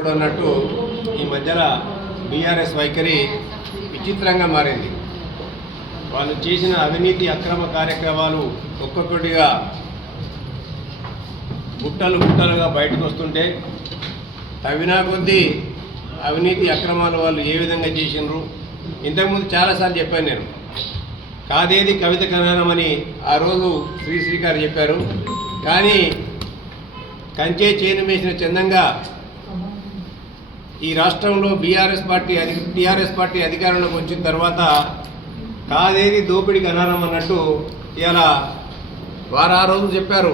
ఇప్పుడు అన్నట్టు ఈ మధ్యలో బీఆర్ఎస్ వైఖరి విచిత్రంగా మారింది. వాళ్ళు చేసిన అవినీతి అక్రమ కార్యక్రమాలు ఒక్కొక్కటిగా గుట్టలుగా బయటకు వస్తుంటే తవ్వినా కొద్దీ అవినీతి అక్రమాలు వాళ్ళు ఏ విధంగా చేసినారు. ఇంతకుముందు చాలాసార్లు చెప్పాను నేను, కాదేది కవిత కననమని ఆ రోజు శ్రీశ్రీ గారు చెప్పారు. కానీ కంచే చేను వేసిన చందంగా ఈ రాష్ట్రంలో టీఆర్ఎస్ పార్టీ అధికారంలోకి వచ్చిన తర్వాత కాదేది దోపిడికి అనరం అన్నట్టు ఇలా వారు ఆ రోజు చెప్పారు,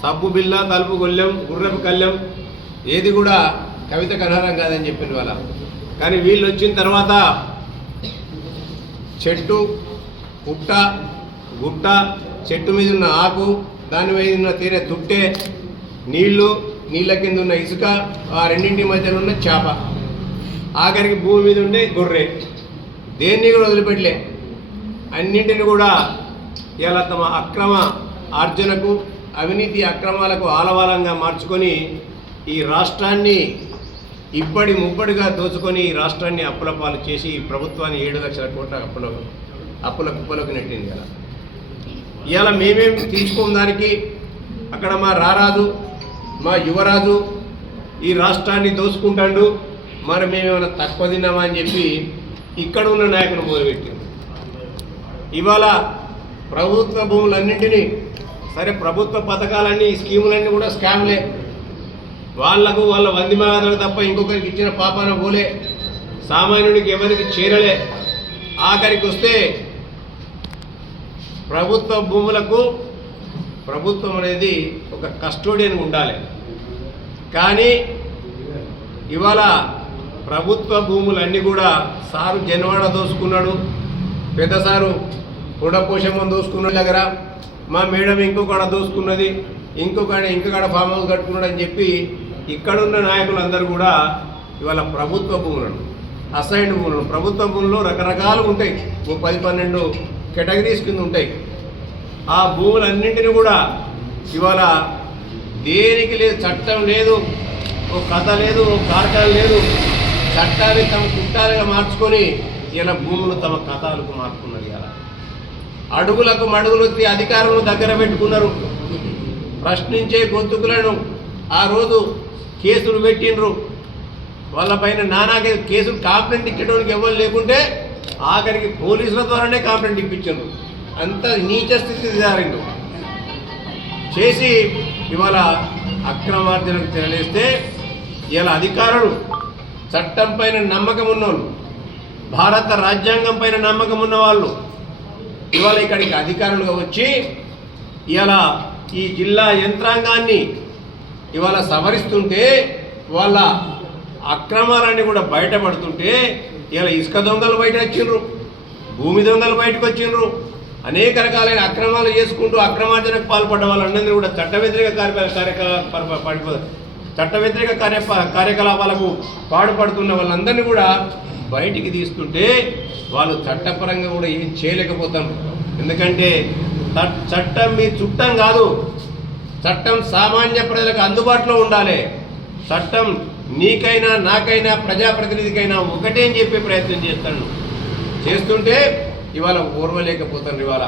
సబ్బు బిల్ల తలుపు గొల్లెం గుర్రపు కళ్ళెం ఏది కూడా కవితకు అనర్హం కాదని చెప్పింది వాళ్ళ. కానీ వీళ్ళు వచ్చిన తర్వాత చెట్టు పుట్ట గుట్ట, చెట్టు మీద ఉన్న ఆకు, దాని మీద ఉన్న తీరే తుట్టే, నీళ్ళ కింద ఉన్న ఇసుక, ఆ రెండింటి మధ్యలో ఉన్న చేప, ఆఖరికి భూమి మీద ఉండే గొర్రె, దేన్ని కూడా వదిలిపెట్టలే. అన్నింటిని కూడా ఇలా తమ అక్రమ ఆర్జనకు అవినీతి అక్రమాలకు ఆలవాలంగా మార్చుకొని ఈ రాష్ట్రాన్ని ఇబ్బడి ముబ్బడిగా దోచుకొని ఈ రాష్ట్రాన్ని అప్పుల పాలు చేసి ఈ ప్రభుత్వాన్ని 7 లక్షల కోట్ల అప్పుల కుప్పలోకి నెట్టింది. ఇవాళ మేమేం తీసుకోని దానికి అక్కడ మా రారాజు మా యువరాజు ఈ రాష్ట్రాన్ని దోచుకుంటాడు, మరి మేమేమైనా తక్కువ తిన్నామా అని చెప్పి ఇక్కడ ఉన్న నాయకులు మొదలుపెట్టింది. ఇవాళ ప్రభుత్వ భూములన్నింటినీ సరే, ప్రభుత్వ పథకాలన్నీ స్కీములన్నీ కూడా స్కామ్లే. వాళ్లకు వాళ్ళ వంది మగాదులకు తప్ప ఇంకొకరికి ఇచ్చిన పాపాన పోలే, సామాన్యుడికి ఎవరికి చేరలే. ఆఖరికి వస్తే ప్రభుత్వ భూములకు ప్రభుత్వం అనేది ఒక కస్టోడియన్ ఉండాలి. కానీ ఇవాళ ప్రభుత్వ భూములన్నీ కూడా సారు జనవాడ దోసుకున్నాడు, పెద్ద సారు కొండపోషమ్మని దోసుకున్నాడు దగ్గర, మా మేడం ఇంకొకడ దోసుకున్నది, ఇంకొకడ ఫామ్ హౌస్ కట్టుకున్నాడు అని చెప్పి ఇక్కడున్న నాయకులందరూ కూడా ఇవాళ ప్రభుత్వ భూములను అసైన్డ్ భూములను ప్రభుత్వ భూముల్లో రకరకాలు ఉంటాయి, 10-12 కేటగిరీస్ కింద ఉంటాయి. ఆ భూములన్నింటినీ కూడా ఇవాళ దేనికి లేదు, చట్టం లేదు, ఓ కథ లేదు, ఓ కార్ఖాన లేదు, చట్టాన్ని తమ చుట్టాలుగా మార్చుకొని ఇలా భూములు తమ కథలకు మార్చుకున్నారు. ఇలా అడుగులకు మడుగులు అధికారులను దగ్గర పెట్టుకున్నారు. ప్రశ్నించే గొంతుకులను ఆ రోజు కేసులు పెట్టిండ్రు. వాళ్ళపైన నానా కేసులు కాంప్లైంట్ ఇచ్చడానికి ఎవరు లేకుంటే ఆఖరికి పోలీసుల ద్వారానే కాంప్లైంట్ ఇప్పించారు. అంత నీచ స్థితి జారిండు చేసి ఇవాళ అక్రమార్జనకు తెలియస్తే ఇలా అధికారులు చట్టం పైన నమ్మకం ఉన్నవాళ్ళు, భారత రాజ్యాంగం పైన నమ్మకం ఉన్నవాళ్ళు ఇవాళ ఇక్కడికి అధికారులుగా వచ్చి ఇలా ఈ జిల్లా యంత్రాంగాన్ని ఇవాళ సవరిస్తుంటే, వాళ్ళ అక్రమాలన్నీ కూడా బయటపడుతుంటే ఇలా ఇసుక దొంగలు బయట వచ్చిండ్రు, భూమి దొంగలు బయటకు వచ్చిండ్రు, అనేక రకాలైన అక్రమాలు చేసుకుంటూ అక్రమార్జనకు పాల్పడ్డ వాళ్ళందరినీ కూడా చట్ట వ్యతిరేక కార్యకలాపాలకు పాడుపడుతున్న వాళ్ళందరినీ కూడా బయటికి తీస్తుంటే వాళ్ళు చట్టపరంగా కూడా ఏం చేయలేకపోతాం. ఎందుకంటే చట్టం మీ చుట్టం కాదు, చట్టం సామాన్య ప్రజలకు అందుబాటులో ఉండాలి. చట్టం నీకైనా నాకైనా ప్రజాప్రతినిధికైనా ఒకటే అని చెప్పే ప్రయత్నం చేస్తుంటే ఇవాళ ఓర్వలేకపోతాను. ఇవాళ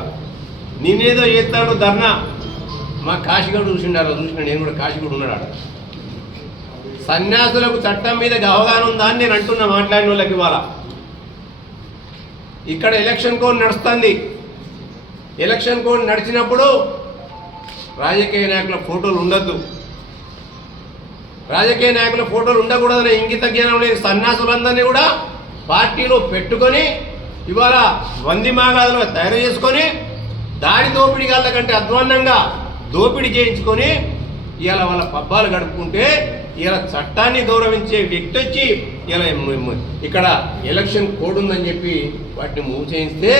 నేనేదో చేస్తాను ధర్నా, మా కాశీగడు చూసిన నేను కూడా కాశీగడు ఉన్నాడు. సన్యాసులకు చట్టం మీద అవగాహన ఉందా అని నేను అంటున్నా మాట్లాడిన వాళ్ళకి. ఇవాళ ఇక్కడ ఎలక్షన్ కోడ్ నడుస్తుంది. ఎలక్షన్ కోడ్ నడిచినప్పుడు రాజకీయ నాయకుల ఫోటోలు ఉండద్దు, రాజకీయ నాయకుల ఫోటోలు ఉండకూడదనే ఇంగిత జ్ఞానం లేని సన్యాసులందరినీ కూడా పార్టీలో పెట్టుకొని ఇవాళ వంది మాగాదులుగా తయారు చేసుకొని దాడి దోపిడీ గాళ్ళ కంటే అధ్వాన్నంగా దోపిడీ చేయించుకొని ఇవాళ వాళ్ళ పబ్బాలు గడుపుకుంటే ఇలా చట్టాన్ని గౌరవించే వ్యక్తి వచ్చి ఇలా ఇక్కడ ఎలక్షన్ కోడ్ ఉందని చెప్పి వాటిని మూవ్ చేయిస్తే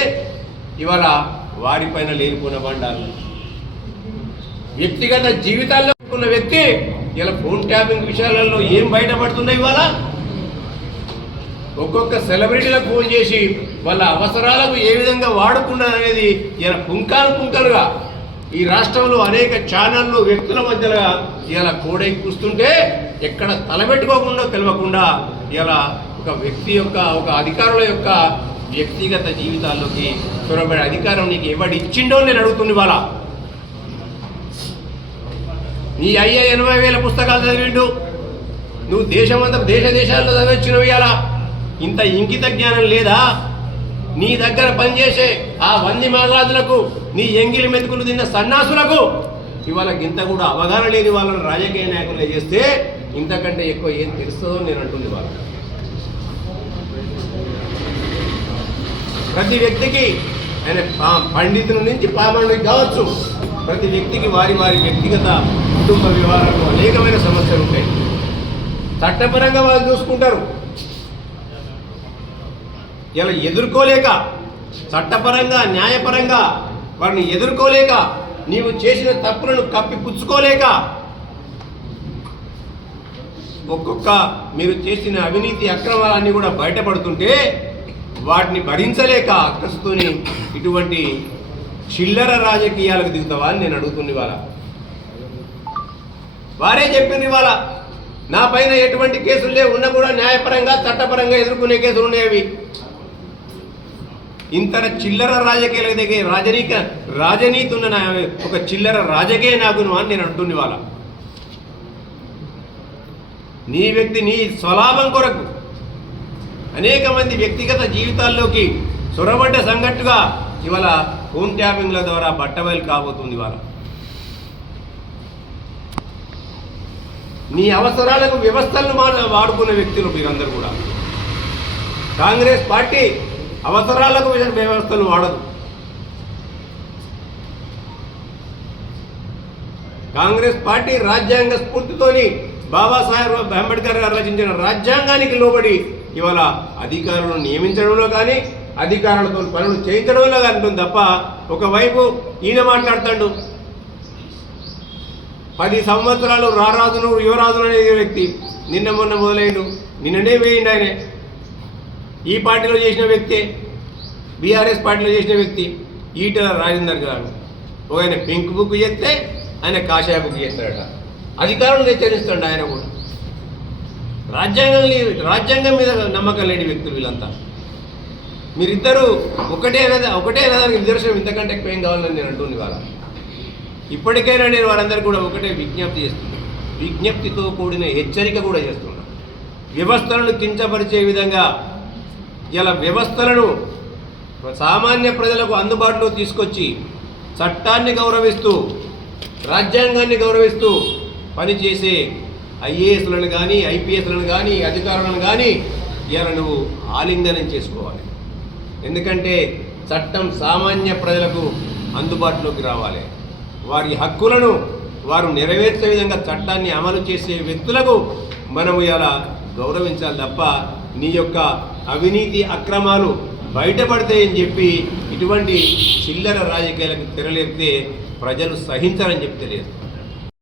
ఇవాళ వారిపైన లేనిపోయిన బండాలు వ్యక్తిగత జీవితాల్లో ఉన్న వ్యక్తి ఇలా ఫోన్ ట్యాపింగ్ విషయాలలో ఏం బయటపడుతుందో ఇవాళ ఒక్కొక్క సెలబ్రిటీలకు ఫోన్ చేసి వాళ్ళ అవసరాలకు ఏ విధంగా వాడుకున్నారు అనేది ఇలా పుంకాలుగా ఈ రాష్ట్రంలో అనేక ఛానళ్ళు వ్యక్తుల మధ్యలో ఇలా కోడై కూస్తుంటే ఎక్కడ తలబెట్టుకోకుండా తెలియకుండా ఇలా ఒక వ్యక్తి యొక్క ఒక అధికారుల యొక్క వ్యక్తిగత జీవితాల్లోకి చొరబడే అధికారం నీకు ఎవడు ఇచ్చిండో నేను అడుగుతుంది వాళ్ళ. నీ అయ్యా 80,000 పుస్తకాలు చదివిండు, నువ్వు దేశాల్లో చదివచ్చినవి ఇవాళ ఇంత ఇంకిత జ్ఞానం లేదా? నీ దగ్గర పనిచేసే ఆ వంది మహారాజులకు, నీ ఎంగిలి మెతుకులు తిన్న సన్నాసులకు ఇవాళ ఇంత కూడా అవగాహన లేని వాళ్ళని రాజకీయ నాయకులు చేస్తే ఇంతకంటే ఎక్కువ ఏం తెలుస్తుందో నేను అంటుంది వాళ్ళు. ప్రతి వ్యక్తికి ఆయన పండితుల నుంచి పామరుడికి కావచ్చు, ప్రతి వ్యక్తికి వారి వారి వ్యక్తిగత కుటుంబ వ్యవహారాలు అనేకమైన సమస్యలు ఉంటాయి. చట్టపరంగా వాళ్ళు చూసుకుంటారు. ఇలా ఎదుర్కోలేక, చట్టపరంగా న్యాయపరంగా వారిని ఎదుర్కోలేక, నీవు చేసిన తప్పులను కప్పిపుచ్చుకోలేక, ఒక్కొక్క మీరు చేసిన అవినీతి అక్రమాలన్నీ కూడా బయటపడుతుంటే వాటిని భరించలేక అక్కసుతోని ఇటువంటి చిల్లర రాజకీయాలకు దిగుతావా అని నేను అడుగుతుంది వాళ్ళ. వారే చెప్పింది వాళ్ళ, నా పైన ఎటువంటి కేసులు లేవు, ఉన్నా కూడా న్యాయపరంగా చట్టపరంగా ఎదుర్కొనే కేసులు ఉన్నాయి. ఇంత చిల్లర రాజకీయాలకు దగ్గర రాజనీతి ఉన్న ఒక చిల్లర రాజకీయ నాయకును అని నేను అంటుంది వాళ్ళ. నీ వ్యక్తి నీ స్వలాభం కొరకు అనేక మంది వ్యక్తిగత జీవితాల్లోకి చొరబడ్డ సంఘటనగా ఇవాళ ఫోన్ ట్యాపింగ్ల ద్వారా బట్టబయలు కాబోతుంది. ఇవాళ నీ అవసరాలకు వ్యవస్థలను వాడుకున్న వ్యక్తులు మీరందరూ కూడా. కాంగ్రెస్ పార్టీ అవసరాలకు వ్యవస్థలు వాడదు. కాంగ్రెస్ పార్టీ రాజ్యాంగ స్ఫూర్తితోని బాబాసాహెబ్ అంబేద్కర్ గారు రచించిన రాజ్యాంగానికి లోబడి ఇవాళ అధికారులను నియమించడంలో కానీ అధికారులతో పనులు చేయించడంలో కానీ ఉంటుంది తప్ప, ఒకవైపు ఈయన మాట్లాడుతాడు 10 సంవత్సరాలు రారాజును యువరాజును అనే వ్యక్తి నిన్న మొన్న మొదలైండు, నిన్ననే వేయండి. ఆయన ఈ పార్టీలో చేసిన వ్యక్తే, బీఆర్ఎస్ పార్టీలో చేసిన వ్యక్తి ఈటల రాజేందర్ గారు. ఒక ఆయన పింక్ బుక్ చేస్తే ఆయన కాషాయ బుక్ చేస్తాడట, అధికారులను హెచ్చరిస్తాడు ఆయన కూడా. రాజ్యాంగం మీద నమ్మకం లేని వ్యక్తులు వీళ్ళంతా. మీరిద్దరూ ఒకటే అనేదానికి నిదర్శనం, ఇంతకంటే ఎక్కువ ఏం కావాలని నేను అంటుంది వాళ్ళ. ఇప్పటికైనా నేను వారందరికీ కూడా ఒకటే విజ్ఞప్తి చేస్తున్నాను, విజ్ఞప్తితో కూడిన హెచ్చరిక కూడా చేస్తున్నాను. వ్యవస్థలను కించపరిచే విధంగా ఇలా వ్యవస్థలను సామాన్య ప్రజలకు అందుబాటులో తీసుకొచ్చి చట్టాన్ని గౌరవిస్తూ రాజ్యాంగాన్ని గౌరవిస్తూ పనిచేసే ఐఏఎస్లను కానీ ఐపీఎస్లను కానీ అధికారులను కానీ ఇలా నువ్వు ఆలింగనం చేసుకోవాలి. ఎందుకంటే చట్టం సామాన్య ప్రజలకు అందుబాటులోకి రావాలి. వారి హక్కులను వారు నెరవేర్చే విధంగా చట్టాన్ని అమలు చేసే వ్యక్తులకు మనము ఇలా గౌరవించాలి తప్ప నీ యొక్క అవినీతి అక్రమాలు బయటపడతాయని చెప్పి ఇటువంటి చిల్లర రాజకీయాలకు తెరలేపితే ప్రజలు సహించాలని చెప్పి తెలియదు.